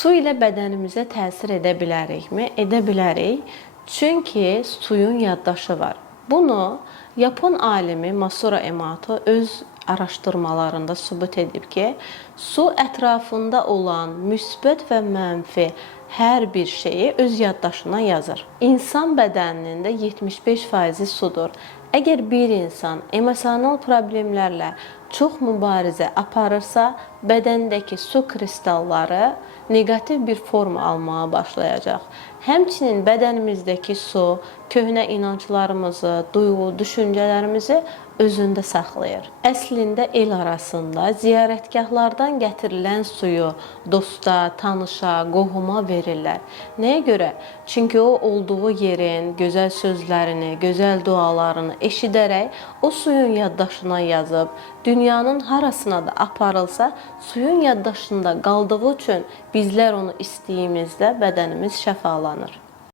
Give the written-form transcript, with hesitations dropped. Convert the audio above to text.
Su ilə bədənimizə təsir edə bilərikmi? Edə bilərik. Çünki suyun yaddaşı var. Bunu Yapon alimi Masaru Emoto öz araşdırmalarında sübut edib ki, su ətrafında olan müsbət və mənfi hər bir şeyi öz yaddaşına yazır. İnsan bədəninin də 75% sudur. Əgər bir insan emosional problemlərlə çox mübarizə aparırsa, bədəndəki su kristalları negativ bir forma almağa başlayacaq. Həmçinin bədənimizdəki su köhnə inanclarımızı, duyğu, düşüncələrimizi özündə saxlayır. Əslində el arasında ziyarətgahlardan gətirilən suyu dosta, tanışa, qohuma verirlər. Nəyə görə? Çünki o olduğu yerin gözəl sözlərini, gözəl dualarını eşidərək o suyun yaddaşına yazıb, dünyanın harasına da aparılsa, suyun yaddaşında qaldığı üçün bizlər onu istəyimizdə bədənimiz şəfalanır.